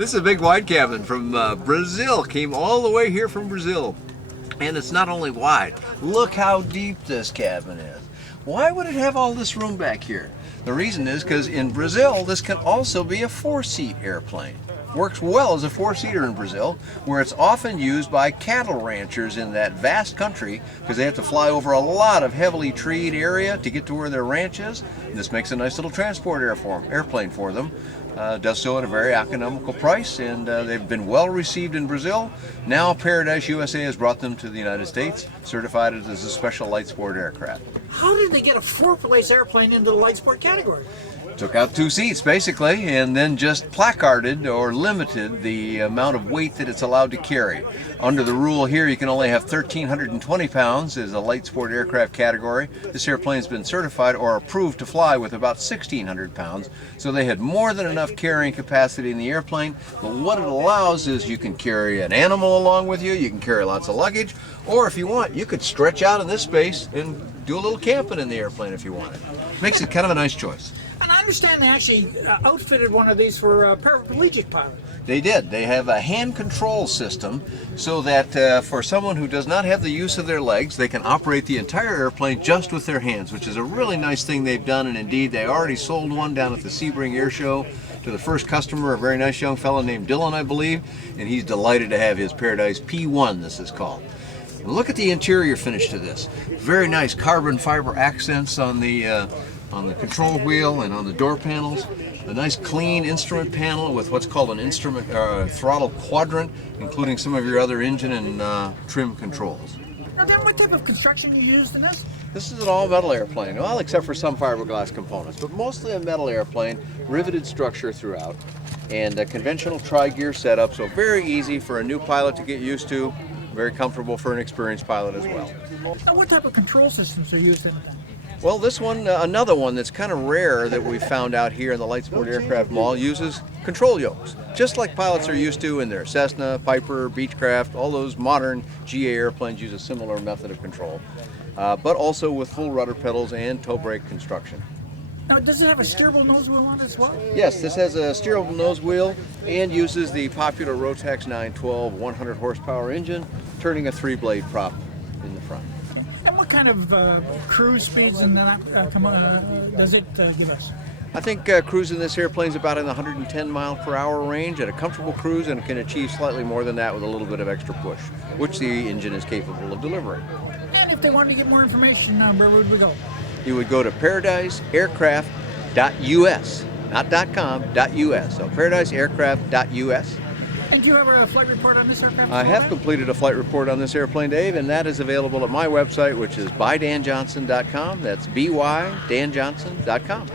This is a big wide cabin from Brazil. Came all the way here from Brazil. And it's not only wide. Look how deep this cabin is. Why would it have all this room back here? The reason is because in Brazil, this can also be a 4-seat airplane. Works well as a 4-seater in Brazil, where it's often used by cattle ranchers in that vast country because they have to fly over a lot of heavily treed area to get to where their ranch is. This makes a nice little transport airplane for them. Does so at a very economical price, and they've been well received in Brazil. Now Paradise USA has brought them to the United States, certified it as a special light sport aircraft. How did they get a 4-place airplane into the light sport category? Took out 2 seats basically, and then just placarded or limited the amount of weight that it's allowed to carry. Under the rule here, you can only have 1,320 pounds as a light sport aircraft category. This airplane's been certified or approved to fly with about 1,600 pounds, so they had more than enough carrying capacity in the airplane. But what it allows is you can carry an animal along with you, you can carry lots of luggage, or if you want, you could stretch out in this space and do a little camping in the airplane if you wanted. Makes it kind of a nice choice. And I understand they actually outfitted one of these for paraplegic pilots. They did. They have a hand control system so that for someone who does not have the use of their legs, they can operate the entire airplane just with their hands, which is a really nice thing they've done. And indeed, they already sold one down at the Sebring Air Show to the first customer, a very nice young fellow named Dylan, I believe, and he's delighted to have his Paradise P1, this is called. And look at the interior finish to this. Very nice carbon fiber accents on the control wheel and on the door panels. A nice clean instrument panel with what's called an instrument throttle quadrant, including some of your other engine and trim controls. Now then, what type of construction you used in this? This is an all-metal airplane, well, except for some fiberglass components, but mostly a metal airplane, riveted structure throughout, and a conventional tri-gear setup, so very easy for a new pilot to get used to, very comfortable for an experienced pilot as well. Now, what type of control systems are used in it? Well, this one, another one that's kind of rare that we found out here in the Light Sport Aircraft Mall, uses control yokes, just like pilots are used to in their Cessna, Piper, Beechcraft. All those modern GA airplanes use a similar method of control, but also with full rudder pedals and toe brake construction. Now, does it have a steerable nose wheel on it as well? Yes, this has a steerable nose wheel and uses the popular Rotax 912 100 horsepower engine, turning a 3-blade prop in the front. And what kind of cruise speeds and that does it give us? I think cruising this airplane is about in the 110 mile per hour range at a comfortable cruise, and can achieve slightly more than that with a little bit of extra push, which the engine is capable of delivering. And if they wanted to get more information, where would we go? You would go to paradiseaircraft.us, not .com, .us. So paradiseaircraft.us. And do you have a flight report on this aircraft? I have completed a flight report on this airplane, Dave, and that is available at my website, which is bydanjohnson.com. That's bydanjohnson.com.